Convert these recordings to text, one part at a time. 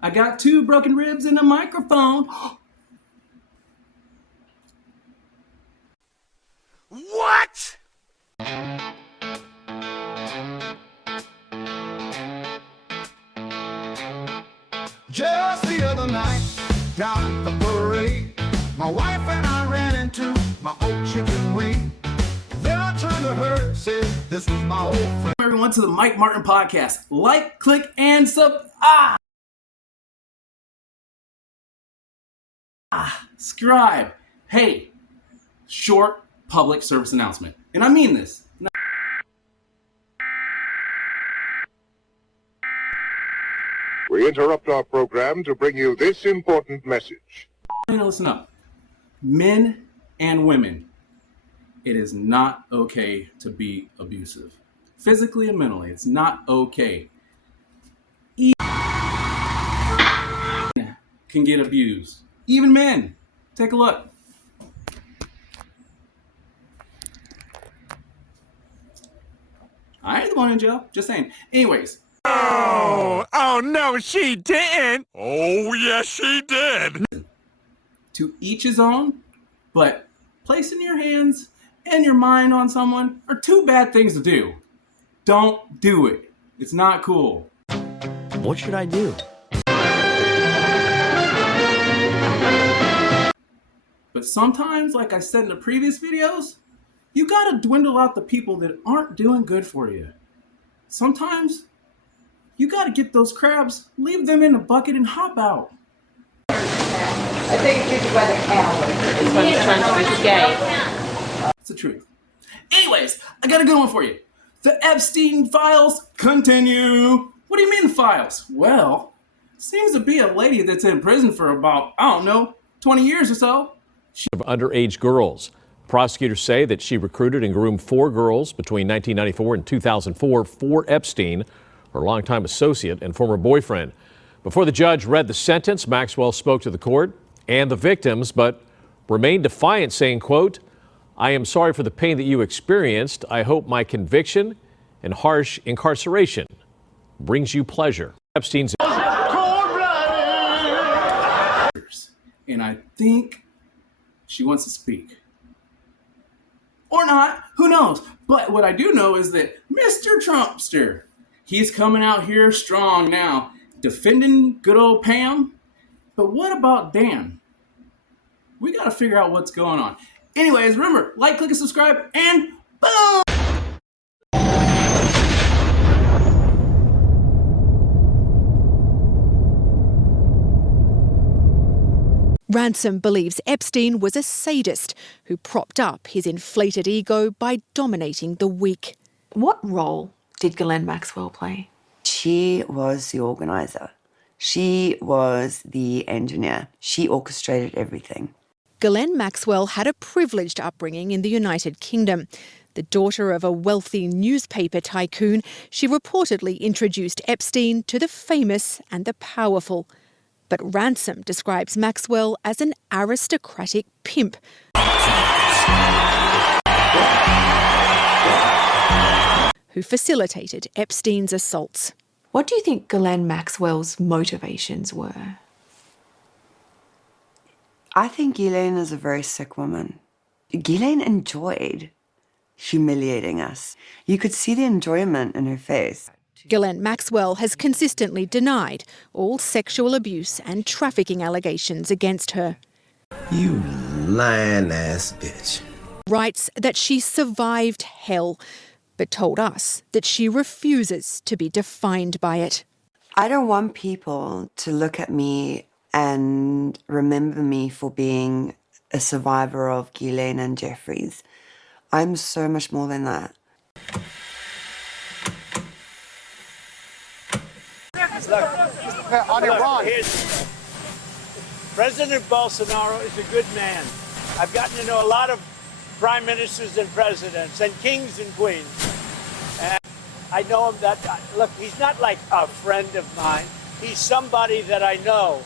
I got 2 broken ribs and a microphone. What? Just the other night, down at the parade, my wife and I ran into my old chicken wing. Then I turned to her and said, this was my old friend. Welcome everyone to the Mike Martin Podcast. Like, click, and subscribe. Hey, short public service announcement. And I mean this. We interrupt our program to bring you this important message. Listen up. Men and women, it is not okay to be abusive. Physically and mentally, it's not okay. Even can get abused. Even men. Take a look. I ain't the one in jail. Just saying. Anyways. Oh no, she didn't. Oh yes, she did. To each his own, but placing your hands and your mind on someone are 2 bad things to do. Don't do it. It's not cool. What should I do? But sometimes, like I said in the previous videos, you gotta dwindle out the people that aren't doing good for you. Sometimes, you gotta get those crabs, leave them in a bucket and hop out. I think it's by the cow. It's when it's trying to escape. It's the truth. Anyways, I got a good one for you. The Epstein files continue. What do you mean the files? Well, seems to be a lady that's in prison for about, 20 years or so. Of underage girls. Prosecutors say that she recruited and groomed 4 girls between 1994 and 2004 for Epstein, her longtime associate and former boyfriend. Before the judge read the sentence, Maxwell spoke to the court and the victims, but remained defiant, saying, quote, "I am sorry for the pain that you experienced. I hope my conviction and harsh incarceration brings you pleasure." Epstein's and I think she wants to speak. Or not, who knows? But what I do know is that Mr. Trumpster, he's coming out here strong now, defending good old Pam. But what about Dan? We got to figure out what's going on. Anyways, remember, like, click, and subscribe, and boom! Ransom believes Epstein was a sadist who propped up his inflated ego by dominating the weak. What role did Ghislaine Maxwell play? She was the organizer. She was the engineer. She orchestrated everything. Ghislaine Maxwell had a privileged upbringing in the United Kingdom. The daughter of a wealthy newspaper tycoon, she reportedly introduced Epstein to the famous and the powerful. But Ransom describes Maxwell as an aristocratic pimp who facilitated Epstein's assaults. What do you think Ghislaine Maxwell's motivations were? I think Ghislaine is a very sick woman. Ghislaine enjoyed humiliating us. You could see the enjoyment in her face. Ghislaine Maxwell has consistently denied all sexual abuse and trafficking allegations against her. You lying ass bitch. Writes that she survived hell, but told us that she refuses to be defined by it. I don't want people to look at me and remember me for being a survivor of Ghislaine and Jeffries. I'm so much more than that. On Iran. President Bolsonaro is a good man. I've gotten to know a lot of prime ministers and presidents and kings and queens. And I know him look, he's not like a friend of mine. He's somebody that I know.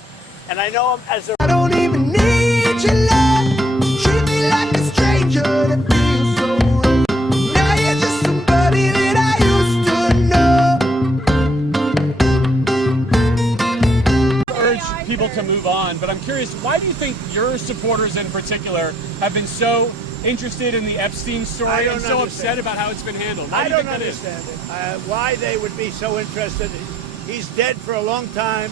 And I know him as a... I don't even need your love. Treat me like a stranger that feels so wrong. Now you're just somebody that I used to know. to move on, but I'm curious, why do you think your supporters in particular have been so interested in the Epstein story and so upset about how it's been handled? I don't understand it. Why they would be so interested. He's dead for a long time.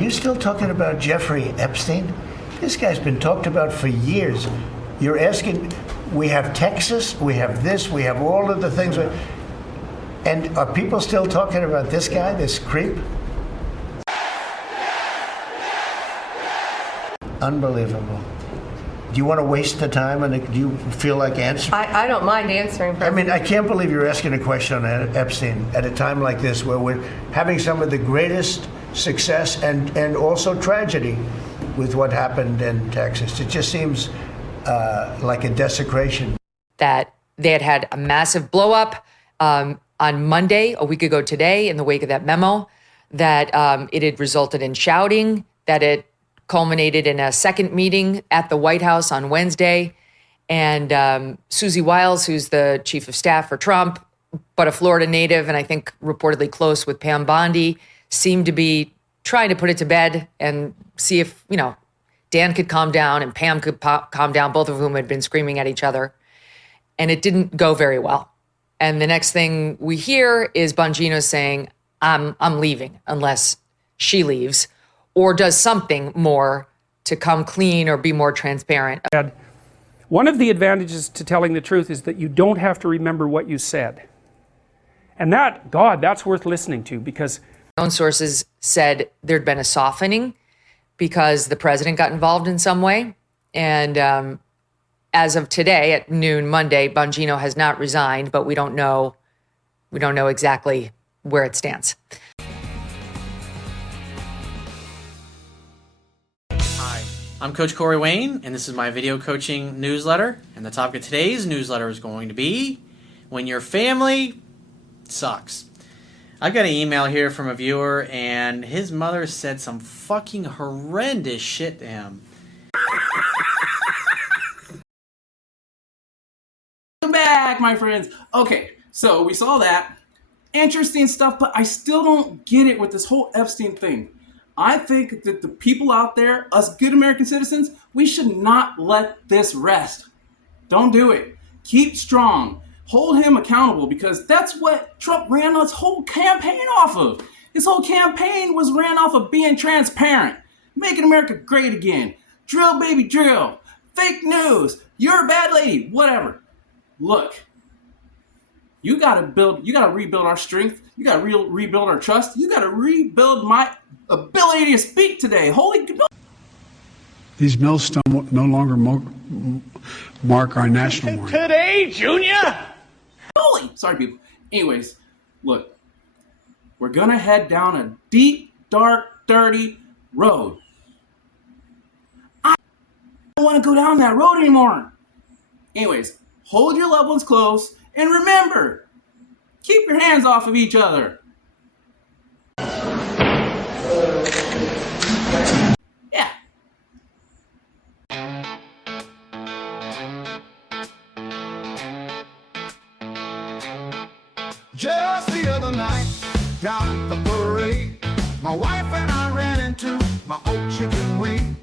You're still talking about Jeffrey Epstein? This guy's been talked about for years. You're asking, we have Texas, we have this, we have all of the things. And are people still talking about this guy, this creep? Unbelievable. Do you want to waste the time, and do you feel like answering? I don't mind answering. I mean, I can't believe you're asking a question on Epstein at a time like this, where we're having some of the greatest success and also tragedy with what happened in Texas. It just seems like a desecration. That they had a massive blow up on Monday, a week ago today, in the wake of that memo, that it had resulted in shouting, that it culminated in a second meeting at the White House on Wednesday. And Susie Wiles, who's the chief of staff for Trump, but a Florida native, and I think reportedly close with Pam Bondi, seemed to be trying to put it to bed and see if, Dan could calm down and Pam could calm down, both of whom had been screaming at each other. And it didn't go very well. And the next thing we hear is Bongino saying, I'm leaving unless she leaves, or does something more to come clean or be more transparent. One of the advantages to telling the truth is that you don't have to remember what you said. And that's worth listening to, because own sources said there'd been a softening because the president got involved in some way. And as of today at noon Monday, Bongino has not resigned, but we don't know exactly where it stands. Hi, I'm Coach Corey Wayne, and this is my video coaching newsletter. And the topic of today's newsletter is going to be when your family sucks. I've got an email here from a viewer, and his mother said some fucking horrendous shit to him. Welcome back, my friends. Okay, so we saw that. Interesting stuff, but I still don't get it with this whole Epstein thing. I think that the people out there, us good American citizens, we should not let this rest. Don't do it. Keep strong. Hold him accountable, because that's what Trump ran his whole campaign off of. His whole campaign was ran off of being transparent, making America great again. Drill, baby, drill. Fake news. You're a bad lady. Whatever. Look, you gotta rebuild our strength. You gotta rebuild our trust. You gotta rebuild my ability to speak today. Holy God. These millstones no longer mark our national mourning. Today, Junior! Holy! Sorry, people. Anyways, look, we're gonna head down a deep, dark, dirty road. I don't want to go down that road anymore. Anyways, hold your loved ones close, and remember, keep your hands off of each other. Yeah. Just the other night, down at the parade, my wife and I ran into my old chicken wing.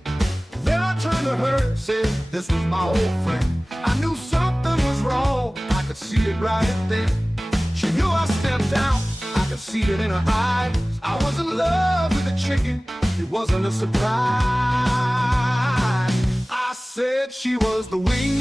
Then I turned to her and said, this was my old friend. I knew something was wrong, I could see it right then. She knew I stepped down, I could see it in her eyes. I was in love with the chicken, it wasn't a surprise. I said she was the wing.